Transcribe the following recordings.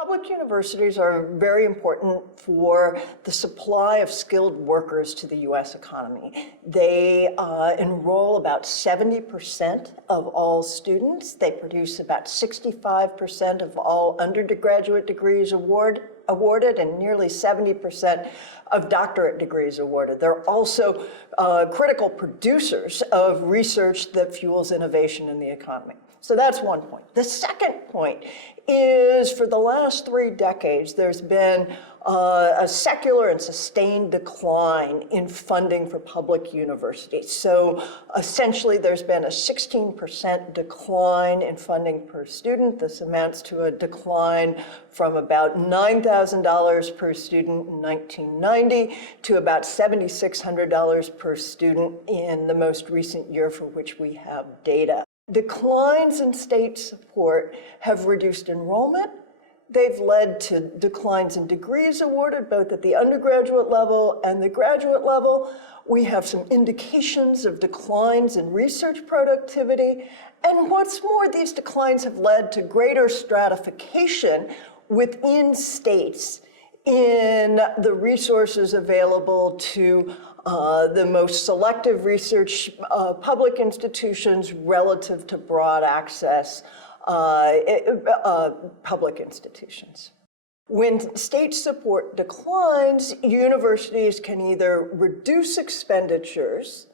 Public universities are very important for the supply of skilled workers to the U.S. economy. They enroll about 70% of all students. They produce about 65% of all undergraduate degrees awarded and nearly 70% of doctorate degrees awarded. They're also critical producers of research that fuels innovation in the economy. So that's one point. The second point is for the last 3 decades, there's been a secular and sustained decline in funding for public universities. So essentially, there's been a 16% decline in funding per student. This amounts to a decline from about $9,000 per student in 1990 to about $7,600 per student in the most recent year for which we have data. Declines in state support have reduced enrollment. They've led to declines in degrees awarded, both at the undergraduate level and the graduate level. We have some indications of declines in research productivity. And what's more, these declines have led to greater stratification within states in the resources available to the most selective research public institutions relative to broad access public institutions. When state support declines, universities can either reduce expenditures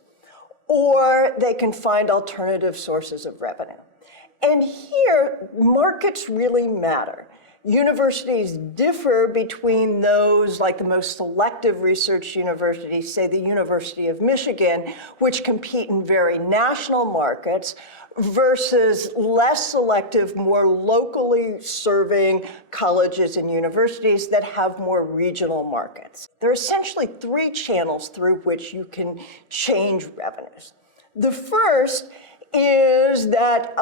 or they can find alternative sources of revenue. And here, markets really matter. Universities differ between those, like the most selective research universities, say the University of Michigan, which compete in very national markets, versus less selective, more locally serving colleges and universities that have more regional markets. There are essentially 3 channels through which you can change revenues. The first is that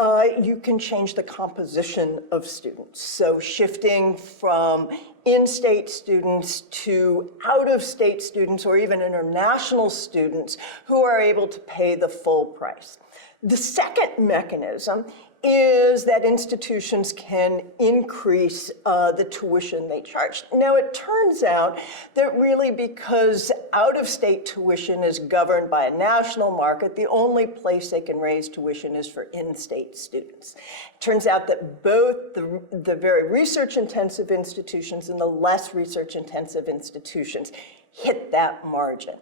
you can change the composition of students. So shifting from in-state students to out-of-state students or even international students who are able to pay the full price. The second mechanism is that institutions can increase the tuition they charge. Now, it turns out that really because out-of-state tuition is governed by a national market, the only place they can raise tuition is for in-state students. It turns out that both the very research-intensive institutions and the less research-intensive institutions hit that margin.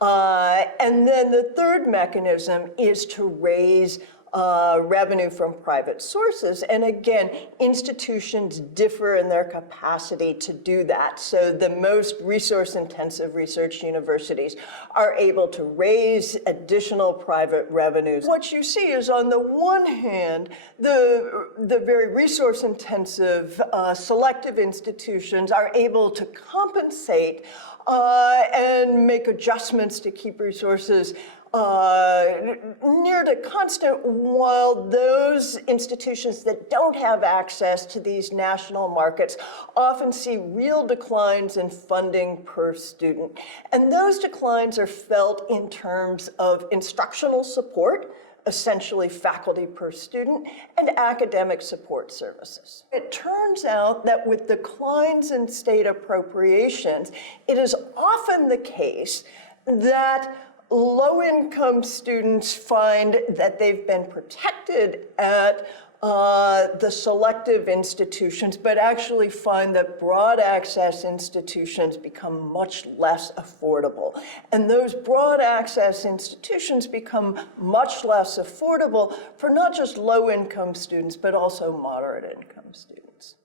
And then the third mechanism is to raise revenue from private sources. And again, institutions differ in their capacity to do that. So the most resource-intensive research universities are able to raise additional private revenues. What you see is, on the one hand, the very resource-intensive selective institutions are able to compensate and make adjustments to keep resources near to constant, while those institutions that don't have access to these national markets often see real declines in funding per student. And those declines are felt in terms of instructional support, essentially faculty per student, and academic support services. It turns out that with declines in state appropriations, it is often the case that low-income students find that they've been protected at the selective institutions, but actually find that broad access institutions become much less affordable. And those broad access institutions become much less affordable for not just low-income students, but also moderate-income students.